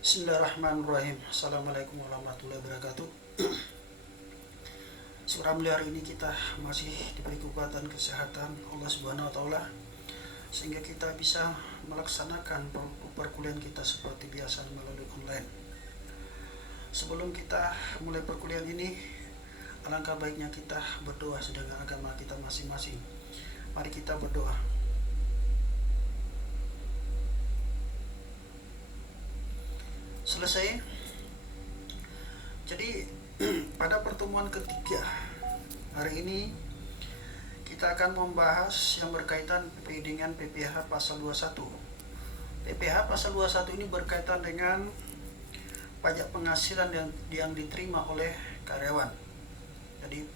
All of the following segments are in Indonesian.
Bismillahirrahmanirrahim. Assalamualaikum warahmatullahi wabarakatuh. Alhamdulillah hari ini kita masih diberi kekuatan kesehatan Allah Subhanahu wa taala sehingga kita bisa melaksanakan perkuliahan kita seperti biasa melalui online. Sebelum kita mulai perkuliahan ini, alangkah baiknya kita berdoa sedang agama kita masing-masing. Mari kita berdoa. Selesai. Jadi pada pertemuan ketiga hari ini kita akan membahas yang berkaitan dengan PPh pasal 21. PPh pasal 21 ini berkaitan dengan pajak penghasilan yang diterima oleh karyawan. Jadi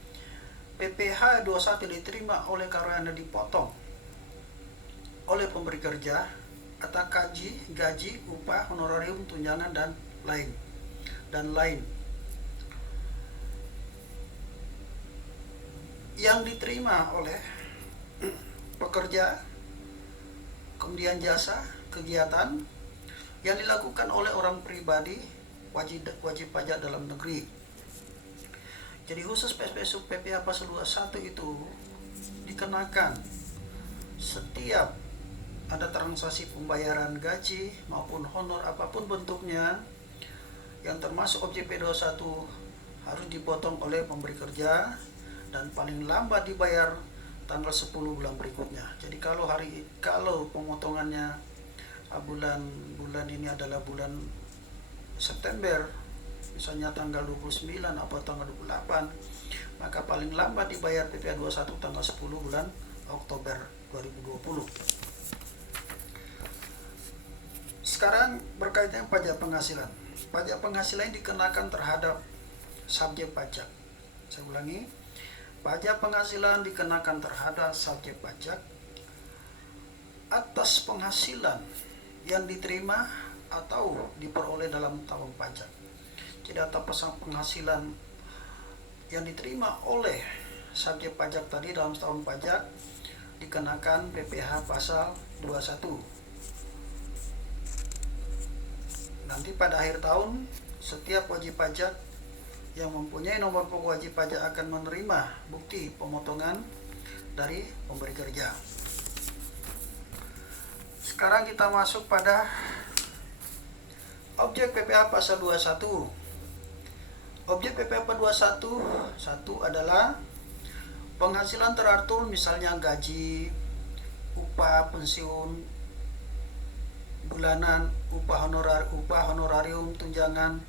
PPh 21 diterima oleh karyawan dan dipotong oleh pemberi kerja atau gaji, upah, honorarium, tunjangan dan lain. Yang diterima oleh pekerja, kemudian jasa, kegiatan yang dilakukan oleh orang pribadi wajib pajak dalam negeri. Jadi khusus PPh pasal 21 itu dikenakan setiap ada transaksi pembayaran gaji maupun honor apapun bentuknya yang termasuk objek P21 harus dipotong oleh pemberi kerja dan paling lambat dibayar tanggal 10 bulan berikutnya. Jadi kalau pemotongannya bulan ini adalah bulan September, misalnya tanggal 29 atau tanggal 28, maka paling lambat dibayar PPh 21 tanggal 10 bulan Oktober 2020. Sekarang berkaitan pajak penghasilan. Pajak penghasilan dikenakan terhadap subjek pajak. Saya ulangi, pajak penghasilan dikenakan terhadap subjek pajak atas penghasilan yang diterima atau diperoleh dalam tahun pajak. Jadi atas penghasilan yang diterima oleh subjek pajak tadi dalam tahun pajak dikenakan PPh pasal 21. Nanti pada akhir tahun, setiap wajib pajak yang mempunyai nomor pokok wajib pajak akan menerima bukti pemotongan dari pemberi kerja. Sekarang kita masuk pada objek PPh pasal 21. Objek PPh pasal 21 adalah penghasilan teratur, misalnya gaji, upah, pensiun bulanan, upah honorarium, tunjangan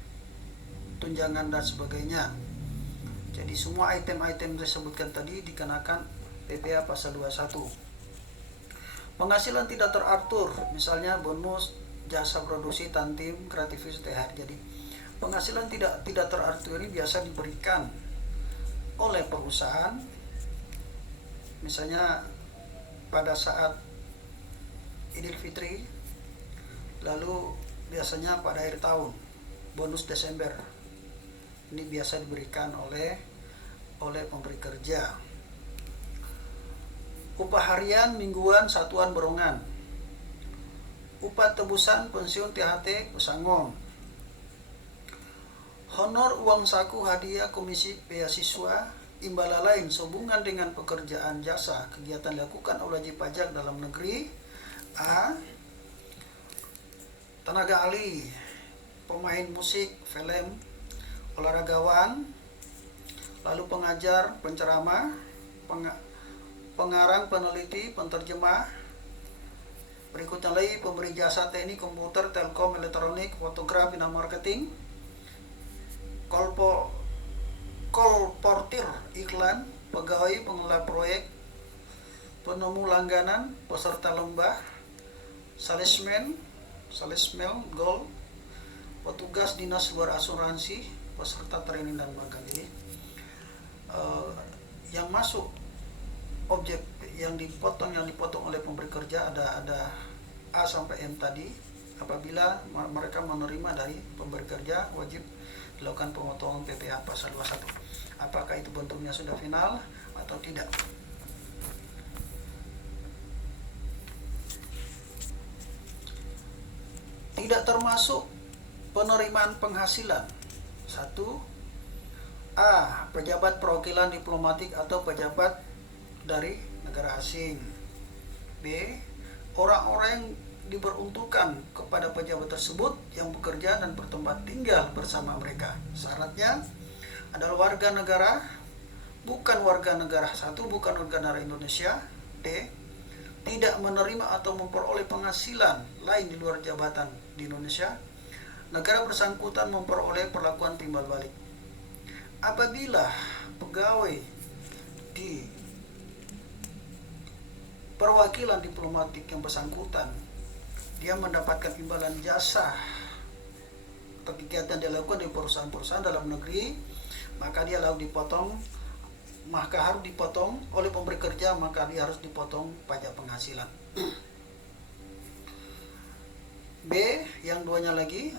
dan sebagainya. Jadi semua item-item disebutkan tadi dikenakan PPh pasal 21. Penghasilan tidak teratur, misalnya bonus, jasa produksi, tantim, gratifikasi, THR. Jadi penghasilan tidak teratur ini biasa diberikan oleh perusahaan, misalnya pada saat Idul Fitri, lalu biasanya pada akhir tahun, bonus Desember. Ini biasa diberikan oleh pemberi kerja. Upah harian, mingguan, satuan borongan. Upah tebusan, pensiun, THT, pesangon. Honor, uang saku, hadiah, komisi, beasiswa, imbalan lain sehubungan dengan pekerjaan, jasa, kegiatan dilakukan oleh wajib pajak dalam negeri. A. Tenaga ahli, pemain musik, film, olahragawan, lalu pengajar, penceramah, pengarang, peneliti, penterjemah. Berikutnya lagi pemberi jasa teknik, komputer, telkom, elektronik, fotografi dan marketing, kolportir iklan, pegawai pengelola proyek, penemu langganan, peserta lomba, salesman gold, petugas dinas luar asuransi, peserta training dan magang. Jadi yang masuk objek yang dipotong oleh pemberi kerja ada A sampai M tadi. Apabila mereka menerima dari pemberi kerja, wajib dilakukan pemotongan PPh pasal 21. Apakah itu bentuknya sudah final atau tidak? Tidak termasuk penerimaan penghasilan. 1. A. Pejabat perwakilan diplomatik atau pejabat dari negara asing. B. Orang-orang yang diperuntukkan kepada pejabat tersebut yang bekerja dan bertempat tinggal bersama mereka. Syaratnya adalah warga negara, bukan warga negara Indonesia. D. Tidak menerima atau memperoleh penghasilan lain di luar jabatan di Indonesia. Negara bersangkutan memperoleh perlakuan timbal balik. Apabila pegawai di perwakilan diplomatik yang bersangkutan dia mendapatkan imbalan jasa atau kegiatan dia lakukan di perusahaan-perusahaan dalam negeri, maka harus dipotong oleh pemberi kerja, maka dia harus dipotong pajak penghasilan. B, yang duanya lagi,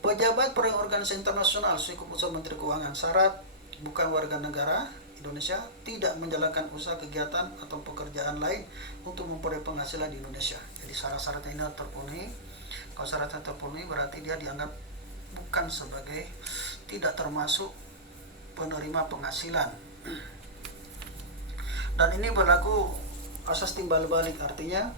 pejabat proyek organisasi internasional sesuai keputusan Menteri Keuangan, syarat bukan warga negara Indonesia, tidak menjalankan usaha kegiatan atau pekerjaan lain untuk memperoleh penghasilan di Indonesia. Jadi syarat-syarat ini terpenuhi. Kalau syaratnya terpenuhi berarti dia dianggap bukan sebagai, tidak termasuk penerima penghasilan. Dan ini berlaku asas timbal balik, artinya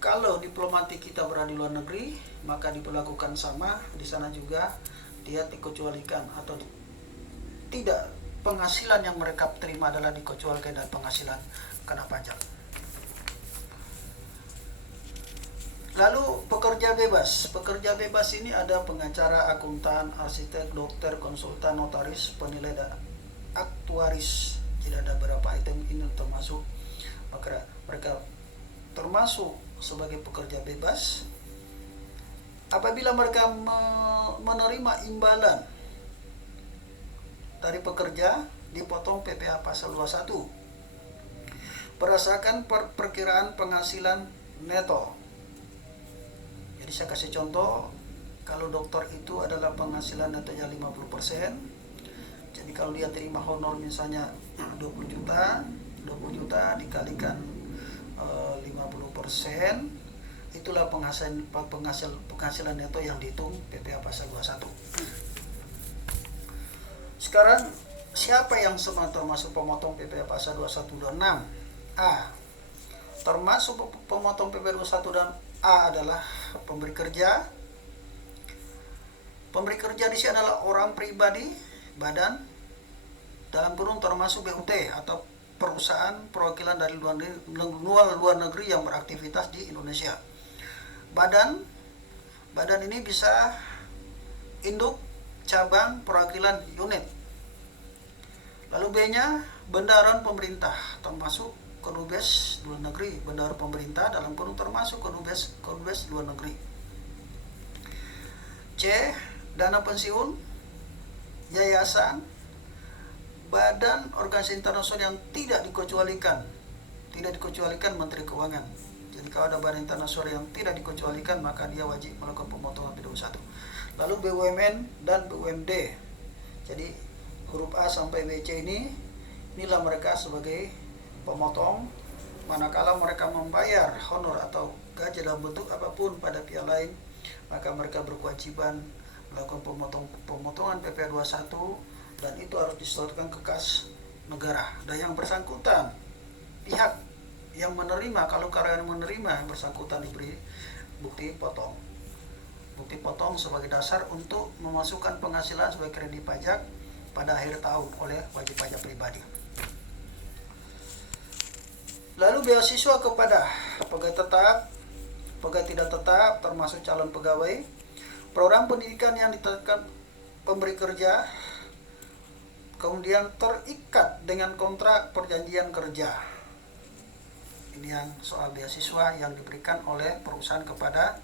kalau diplomatik kita berada di luar negeri maka diperlakukan sama, di sana juga dia dikecualikan atau tidak, penghasilan yang mereka terima adalah dikecualikan dan penghasilan kena pajak. Lalu pekerja bebas. Pekerja bebas ini ada pengacara, akuntan, arsitek, dokter, konsultan, notaris, penilai dan aktuaris. Jadi ada beberapa item ini termasuk, maka mereka termasuk sebagai pekerja bebas. Apabila mereka menerima imbalan dari pekerja, dipotong PPh pasal 21 berdasarkan perkiraan penghasilan neto. Jadi saya kasih contoh, kalau dokter itu adalah penghasilan netonya 50%. Jadi kalau dia terima honor misalnya 20 juta dikalikan 50%, itulah penghasilan neto yang dihitung PPh pasal 21. Sekarang siapa yang termasuk pemotong PPh pasal 21 dan 6? A. Termasuk pemotong PPh 21 dan A adalah pemberi kerja. Pemberi kerja di sini adalah orang pribadi, badan, dalam kurung termasuk BUT atau perusahaan perwakilan dari luar negeri yang beraktivitas di Indonesia. Badan ini bisa induk, cabang, perwakilan, unit. Lalu B-nya bendaharaan pemerintah, termasuk Kedubes luar negeri, bendahara pemerintah dalam kurung termasuk Kedubes luar negeri. C. Dana pensiun, yayasan, badan organisasi internasional yang tidak dikecualikan Menteri Keuangan. Jadi kalau ada badan internasional yang tidak dikecualikan maka dia wajib melakukan pemotongan PPh 21. Lalu BUMN dan BUMD. Jadi huruf A sampai BC inilah mereka sebagai pemotong, manakala mereka membayar honor atau gaji dalam bentuk apapun pada pihak lain, maka mereka berkewajiban melakukan pemotongan PPh 21 dan itu harus disetorkan ke kas negara. Dan yang bersangkutan, pihak yang menerima, kalau karyawan menerima, yang bersangkutan diberi bukti potong sebagai dasar untuk memasukkan penghasilan sebagai kredit pajak pada akhir tahun oleh wajib pajak pribadi. Lalu beasiswa kepada pegawai tetap, pegawai tidak tetap termasuk calon pegawai, program pendidikan yang ditetapkan pemberi kerja, kemudian terikat dengan kontrak perjanjian kerja. Ini yang soal beasiswa yang diberikan oleh perusahaan kepada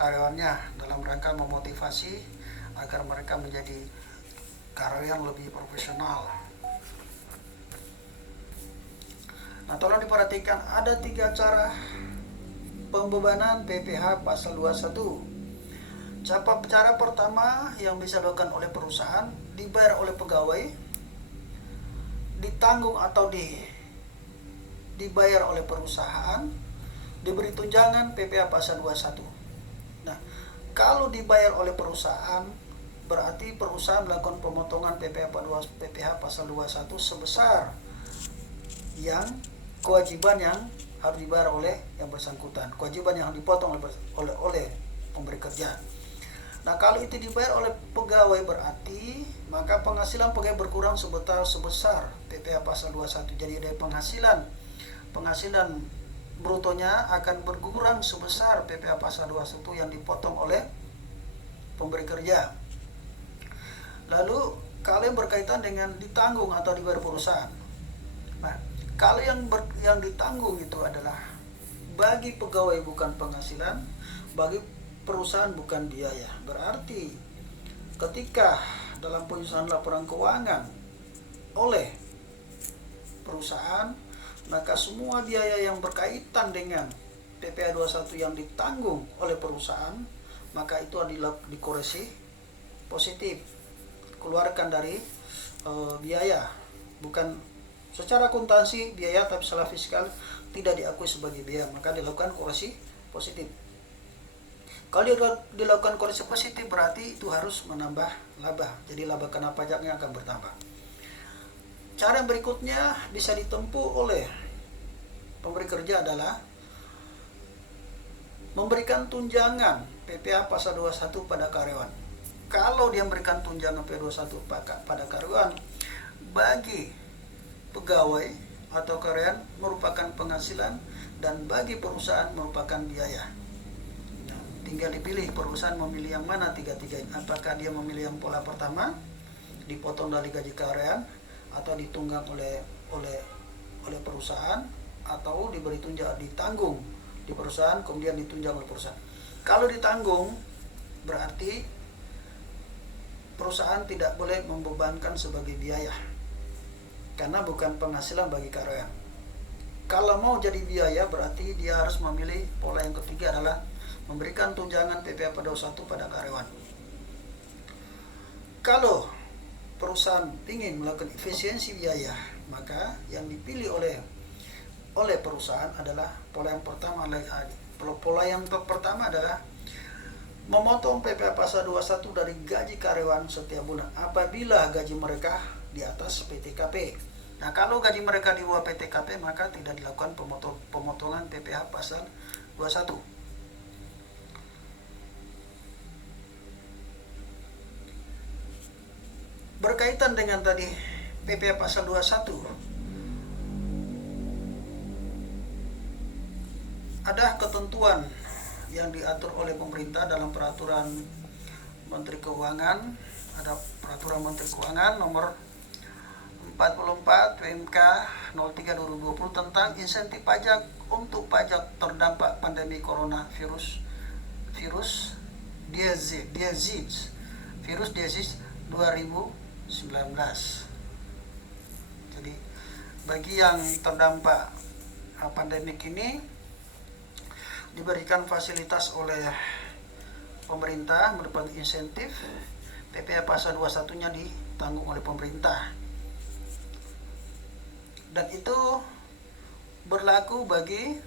karyawannya dalam rangka memotivasi agar mereka menjadi karyawan lebih profesional. Nah, tolong diperhatikan, ada 3 cara pembebanan PPh pasal 21. Cara pertama yang bisa dilakukan oleh perusahaan, dibayar oleh pegawai, ditanggung atau dibayar oleh perusahaan, diberi tunjangan PPh pasal 21. Nah, kalau dibayar oleh perusahaan, berarti perusahaan melakukan pemotongan PPh pasal 21 sebesar yang kewajiban yang harus dibayar oleh yang bersangkutan, kewajiban yang dipotong oleh pemberi kerja. Nah, kalau itu dibayar oleh pegawai berarti maka penghasilan pegawai berkurang sebesar PPh pasal 21. Jadi dari penghasilan brutonya akan berkurang sebesar PPh pasal 21 yang dipotong oleh pemberi kerja. Lalu kalau yang berkaitan dengan ditanggung atau dibayar perusahaan. Nah, kalau yang ditanggung itu adalah bagi pegawai bukan penghasilan, bagi perusahaan bukan biaya. Berarti ketika dalam penyusunan laporan keuangan oleh perusahaan, maka semua biaya yang berkaitan dengan PPh 21 yang ditanggung oleh perusahaan, maka itu dikoreksi positif, keluarkan dari biaya, bukan secara akuntansi biaya tapi secara fiskal tidak diakui sebagai biaya, maka dilakukan koreksi positif. Kalau dilakukan koreksi positif berarti itu harus menambah laba, jadi laba kena pajaknya akan bertambah. Cara yang berikutnya bisa ditempuh oleh pemberi kerja adalah memberikan tunjangan PPh pasal 21 pada karyawan. Kalau dia memberikan tunjangan PPh 21 pada karyawan, bagi pegawai atau karyawan merupakan penghasilan dan bagi perusahaan merupakan biaya. Tinggal dipilih perusahaan memilih yang mana tiga-tiganya. Apakah dia memilih yang pola pertama, dipotong dari gaji karyawan, atau ditunggang oleh perusahaan, atau diberi ditanggung di perusahaan kemudian ditunjang oleh perusahaan. Kalau ditanggung berarti perusahaan tidak boleh membebankan sebagai biaya karena bukan penghasilan bagi karyawan. Kalau mau jadi biaya berarti dia harus memilih pola yang ketiga adalah memberikan tunjangan PPh pada 21 pada karyawan. Kalau perusahaan ingin melakukan efisiensi biaya, maka yang dipilih oleh perusahaan adalah pola yang pertama adalah memotong PPh pasal 21 dari gaji karyawan setiap bulan apabila gaji mereka di atas PTKP. Nah, kalau gaji mereka di bawah PTKP maka tidak dilakukan pemotongan PPh pasal 21. Berkaitan dengan tadi PPh pasal 21, ada ketentuan yang diatur oleh pemerintah dalam peraturan Menteri Keuangan. Ada peraturan Menteri Keuangan nomor 44 PMK 03 2020 tentang insentif pajak untuk pajak terdampak pandemi coronavirus disease 2019. Jadi bagi yang terdampak pandemik ini diberikan fasilitas oleh pemerintah mendapat insentif. PPh pasal 21-nya ditanggung oleh pemerintah. Dan itu berlaku bagi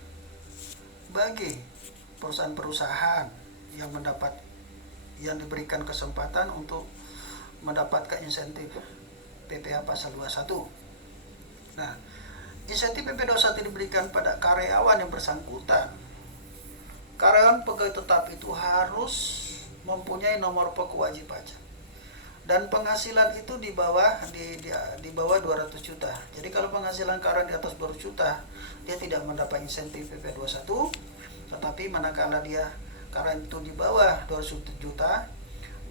perusahaan-perusahaan yang diberikan kesempatan untuk mendapatkan insentif PPh pasal 21. Nah, insentif PPh 21 diberikan pada karyawan yang bersangkutan. Karyawan pegawai tetap itu harus mempunyai nomor pokok wajib pajak. Dan penghasilan itu di bawah 200 juta. Jadi kalau penghasilan karyawan di atas 200 juta, dia tidak mendapat insentif PPh 21. Tetapi manakala karyawan itu di bawah 200 juta,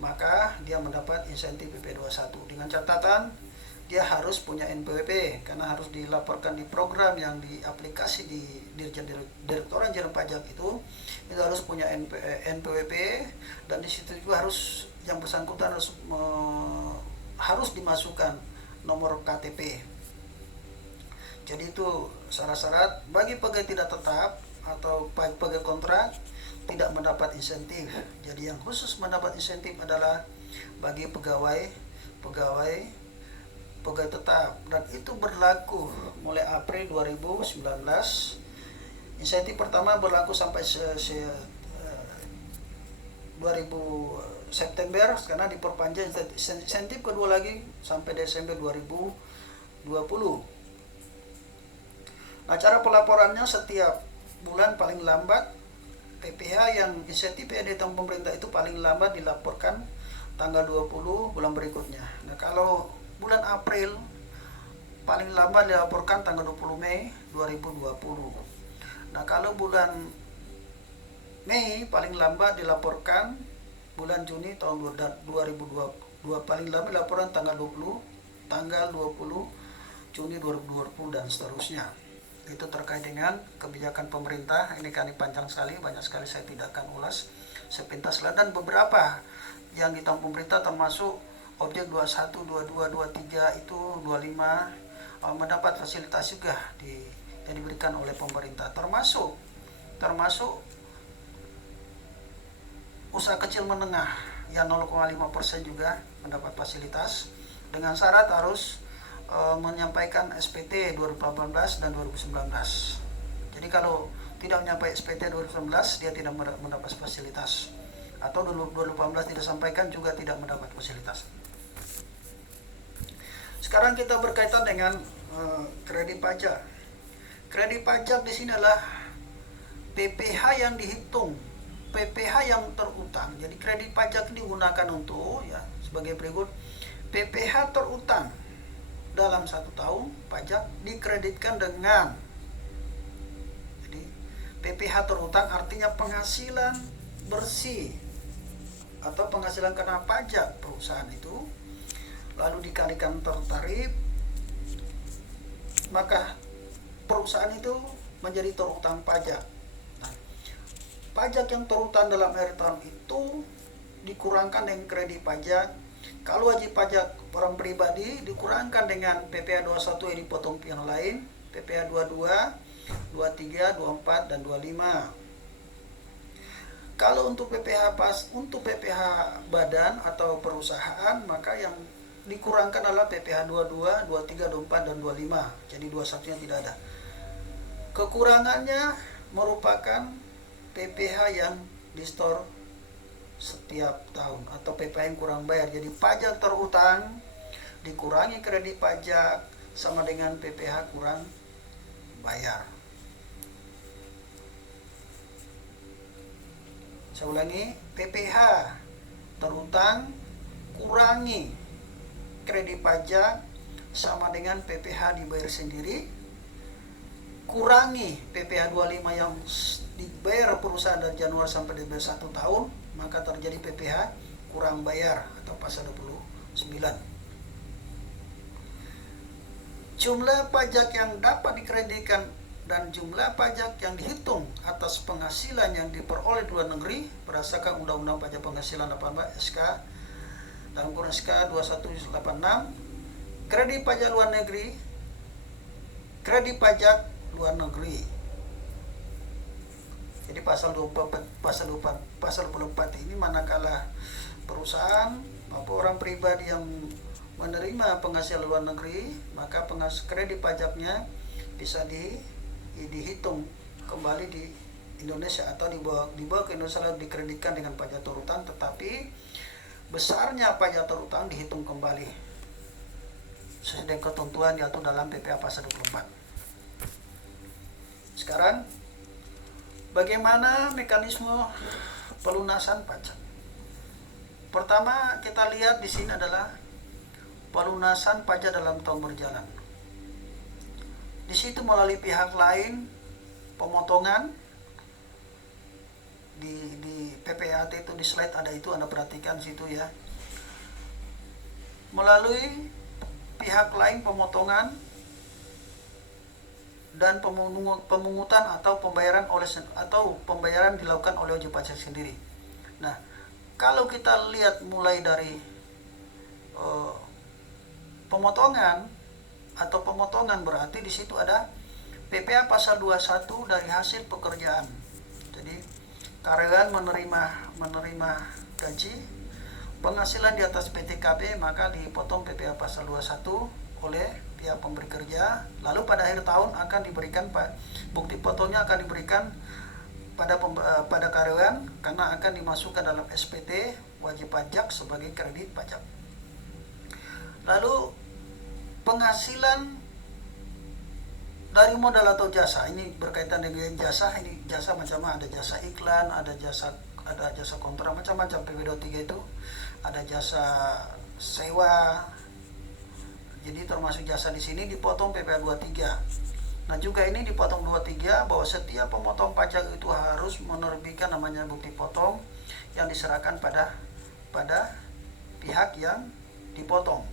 maka dia mendapat insentif PPh 21 dengan catatan dia harus punya NPWP karena harus dilaporkan di program yang di aplikasi di Direktorat Jenderal Pajak itu harus punya NPWP, dan di situ juga harus yang bersangkutan harus dimasukkan nomor KTP. Jadi itu syarat-syarat bagi pegawai tidak tetap atau pegawai kontrak tidak mendapat insentif. Jadi yang khusus mendapat insentif adalah bagi pegawai tetap, dan itu berlaku mulai April 2019 Insentif pertama berlaku sampai 2000 September karena diperpanjang. Insentif kedua lagi sampai Desember 2020. Nah, cara pelaporannya setiap bulan paling lambat PPh yang insentif yang ditanggung pemerintah itu paling lambat dilaporkan tanggal 20 bulan berikutnya. Nah, kalau bulan April paling lambat dilaporkan tanggal 20 Mei 2020. Nah, kalau bulan Mei paling lambat dilaporkan bulan Juni tahun 2022, paling lambat dilaporkan tanggal 20 Juni 2020 dan seterusnya. Itu terkait dengan kebijakan pemerintah. Ini kan panjang sekali, banyak sekali saya tidak akan ulas sepintas lah. Dan beberapa yang ditanggung pemerintah termasuk objek 21, 22, 23 itu 25 mendapat fasilitas juga yang diberikan oleh pemerintah, termasuk usaha kecil menengah yang 0,5% juga mendapat fasilitas dengan syarat harus menyampaikan SPT 2018 dan 2019. Jadi kalau tidak menyampaikan SPT 2019 dia tidak mendapat fasilitas, atau 2018 tidak sampaikan juga tidak mendapat fasilitas. Sekarang kita berkaitan dengan kredit pajak. Kredit pajak di sini adalah PPh yang dihitung, PPh yang terutang. Jadi kredit pajak digunakan untuk sebagai berikut. PPh terutang dalam 1 tahun pajak dikreditkan dengan, jadi PPh terutang artinya penghasilan bersih atau penghasilan kena pajak perusahaan itu, lalu dikalikan tarif, maka perusahaan itu menjadi terutang pajak. Nah, pajak yang terutang dalam akhir tahun itu dikurangkan dengan kredit pajak. Kalau wajib pajak orang pribadi dikurangkan dengan PPh 21 yang dipotong yang lain, PPh 22, 23, 24 dan 25. Kalau untuk PPh badan atau perusahaan, maka yang dikurangkan adalah PPh 22, 23, 24 dan 25. Jadi 21-nya tidak ada. Kekurangannya merupakan PPh yang di-store setiap tahun atau PPh yang kurang bayar. Jadi pajak terutang dikurangi kredit pajak sama dengan PPh kurang bayar. Saya ulangi, PPh terutang kurangi kredit pajak sama dengan PPh dibayar sendiri, kurangi PPh 25 yang dibayar perusahaan dari Januari sampai Desember 1 tahun, maka terjadi PPh kurang bayar atau pasal 29. Jumlah pajak yang dapat dikreditkan dan jumlah pajak yang dihitung atas penghasilan yang diperoleh di luar negeri berdasarkan Undang-Undang Pajak Penghasilan 18 SK dalam kurung SK 2186, kredit pajak luar negeri, kredit pajak luar negeri. Jadi pasal 24 ini manakala perusahaan maupun orang pribadi yang menerima penghasilan luar negeri, maka kredit pajaknya bisa dihitung kembali di Indonesia atau dibawa ke Indonesia lalu dikreditkan dengan pajak terutang, tetapi besarnya pajak terutang dihitung kembali sesuai dengan ketentuan diatur dalam PPh pasal 24. Sekarang bagaimana mekanisme pelunasan pajak? Pertama kita lihat di sini adalah pelunasan pajak dalam tahun berjalan. Di situ melalui pihak lain pemotongan di PPAT itu di slide ada itu, Anda perhatikan situ ya. Melalui pihak lain pemotongan dan pemungutan atau pembayaran dilakukan oleh wajib pajak sendiri. Nah, kalau kita lihat mulai dari pemotongan berarti di situ ada PPh pasal 21 dari hasil pekerjaan. Jadi karyawan menerima gaji penghasilan di atas PTKB, maka dipotong PPh pasal 21 oleh pihak pemberi kerja. Lalu pada akhir tahun akan diberikan bukti potongnya akan diberikan pada karyawan karena akan dimasukkan dalam SPT wajib pajak sebagai kredit pajak. Lalu penghasilan dari modal atau jasa, ini berkaitan dengan jasa. Ini jasa macam ada jasa iklan, ada jasa kontrak, macam-macam. PP23 itu ada jasa sewa. Jadi termasuk jasa di sini dipotong PPh 23. Nah, juga ini dipotong 23 bahwa setiap pemotong pajak itu harus menerbitkan namanya bukti potong yang diserahkan pada pihak yang dipotong.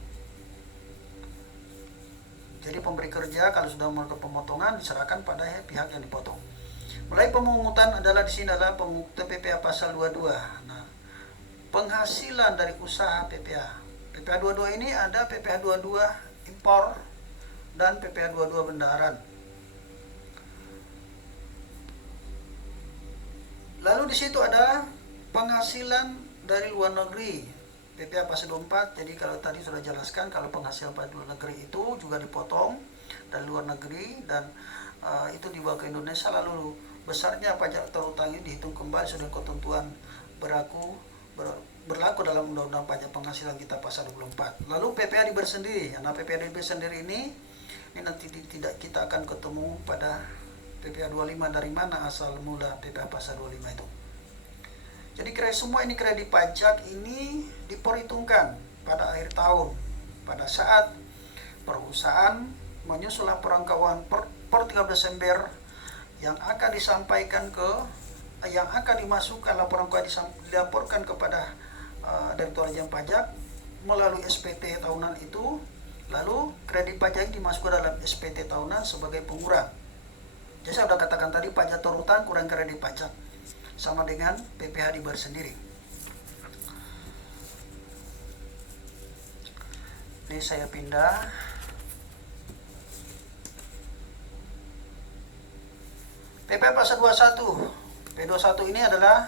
Jadi pemberi kerja kalau sudah melakukan pemotongan diserahkan pada pihak yang dipotong. Mulai pemungutan adalah di sini adalah PPh pasal 22. Nah, penghasilan dari usaha PPh. PPh 22 ini ada PPh 22 impor dan PPh 22 bendaharaan. Lalu di situ ada penghasilan dari luar negeri. PPh pasal 24. Jadi kalau tadi sudah jelaskan kalau penghasilan pada luar negeri itu juga dipotong dari luar negeri dan itu dibawa ke Indonesia, lalu besarnya pajak terutang ini dihitung kembali sesuai ketentuan berlaku dalam Undang-Undang Pajak Penghasilan kita pasal 24. Lalu PPh bersendiri. Nah, PPh bersendiri ini nanti tidak kita akan ketemu pada PPh 25 dari mana asal mula PPh pasal 25 itu. Jadi semua ini kredit pajak ini diperhitungkan pada akhir tahun pada saat perusahaan menyusun laporan keuangan per 30 Desember yang akan disampaikan yang akan dimasukkan laporan keuangan dilaporkan kepada Direktorat Jenderal Pajak melalui SPT tahunan itu, lalu kredit pajak dimasukkan dalam SPT tahunan sebagai pengurang. Jadi saya sudah katakan tadi pajak terutang kurang kredit pajak sama dengan PPh bersendiri. Ini saya pindah. PPh pasal 21. P21 ini adalah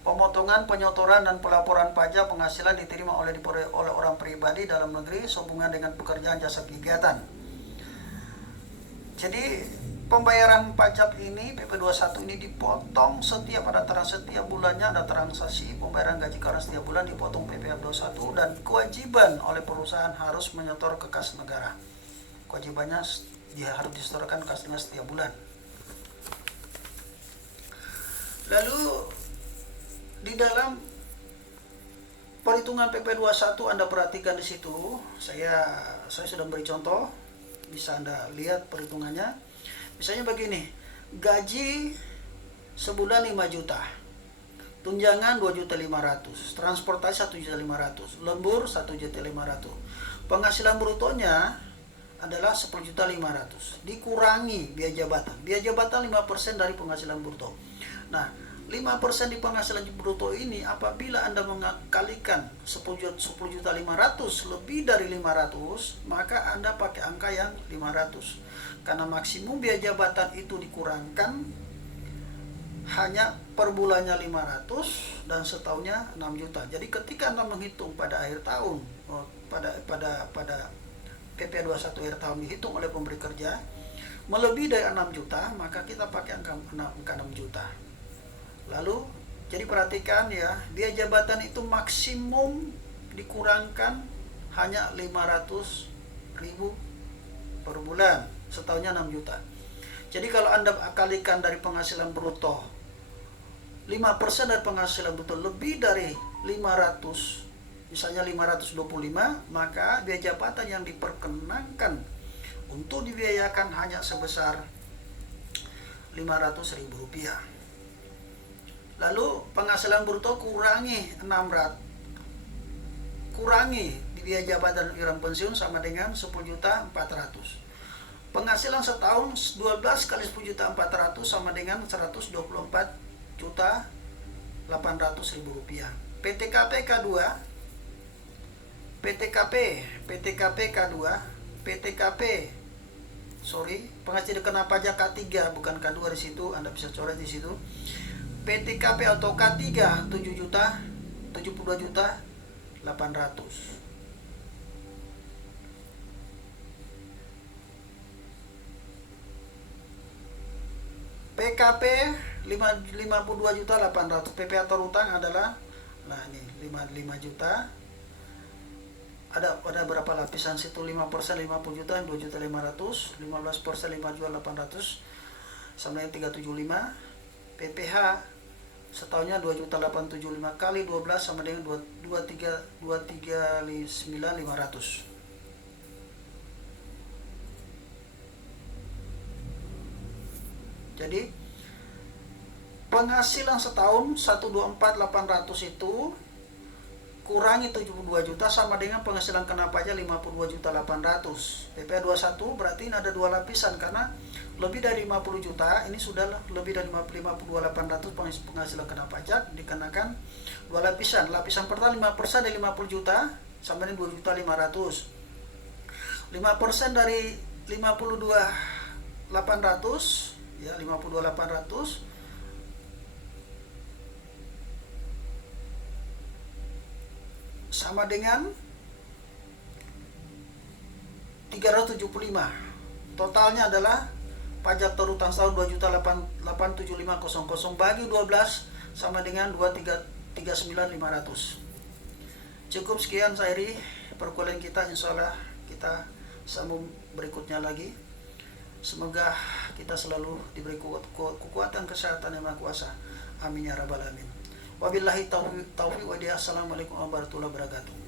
pemotongan, penyotoran, dan pelaporan pajak penghasilan diterima oleh orang pribadi dalam negeri sehubungan dengan pekerjaan jasa kegiatan. Jadi pembayaran pajak ini PP21 ini dipotong setiap bulannya ada transaksi pembayaran gaji karyawan setiap bulan dipotong PP21 dan kewajiban oleh perusahaan harus menyetor ke kas negara. Kewajibannya dia harus disetorkan ke kas negara setiap bulan. Lalu di dalam perhitungan PP21 Anda perhatikan di situ, saya sudah beri contoh, bisa Anda lihat perhitungannya. Misalnya begini, gaji sebulan 5 juta, tunjangan 2.500.000, transportasi 1.500.000, lembur 1.500.000. Penghasilan brutonya adalah 10.500.000, dikurangi biaya jabatan. Biaya jabatan 5% dari penghasilan bruto. Nah, 5% di penghasilan bruto ini apabila Anda mengkalikan 10.500.000 lebih dari 500, maka Anda pakai angka yang 500. Karena maksimum biaya jabatan itu dikurangkan hanya per bulannya 500 dan setahunnya 6 juta. Jadi ketika Anda menghitung pada akhir tahun, pada PPh 21 akhir tahun dihitung oleh pemberi kerja melebihi dari 6 juta, maka kita pakai angka 6 juta. Lalu, jadi perhatikan ya, biaya jabatan itu maksimum dikurangkan hanya 500.000 per bulan, setahunnya 6 juta. Jadi kalau Anda kalikan dari penghasilan bruto, 5% dari penghasilan bruto lebih dari 500, misalnya 525, maka biaya jabatan yang diperkenankan untuk dibiayakan hanya sebesar Rp500.000. Lalu penghasilan bruto kurangi 600, kurangi di biaya jabatan iuran pensiun sama dengan 10.400.000. Penghasilan setahun 12 kali 10.400.000 sama dengan 124.800.000 rupiah. PTKP K2, penghasilan kena pajak K3 bukan K2 di situ, Anda bisa coret di situ. PTKP atau K3 72.800. PKP 52.800.000. PPh terutang adalah, nah ini 55 juta. Ada berapa lapisan situ? 5% 50 juta, 2.500.000, 15% 5.800.000 sama dengan 375. PPh setahunnya 2.875 kali 12 sama dengan 239.500. Jadi penghasilan setahun 124.800 itu kurangi 72 juta sama dengan penghasilan kena pajak 52.800. PPh 21 berarti ini ada dua lapisan, karena lebih dari 50 juta ini sudah lebih dari 52.800 penghasilan kena pajak dikenakan dua lapisan. Lapisan pertama 5% dari 50 juta sama dengan 2.500.000. 5% dari 52.800 ya, 52.800 sama dengan 375. Totalnya adalah pajak terutang tahun 2.875.000 bagi 12 sama dengan 2.39.500. Cukup sekian Sairi perkuliahan kita, insyaallah kita sambung berikutnya lagi. Semoga kita selalu diberi kekuatan kesehatan yang Maha Kuasa. Amin ya rabbal alamin. Wabillahi taufiq wa hidayah. Assalamualaikum warahmatullahi wabarakatuh.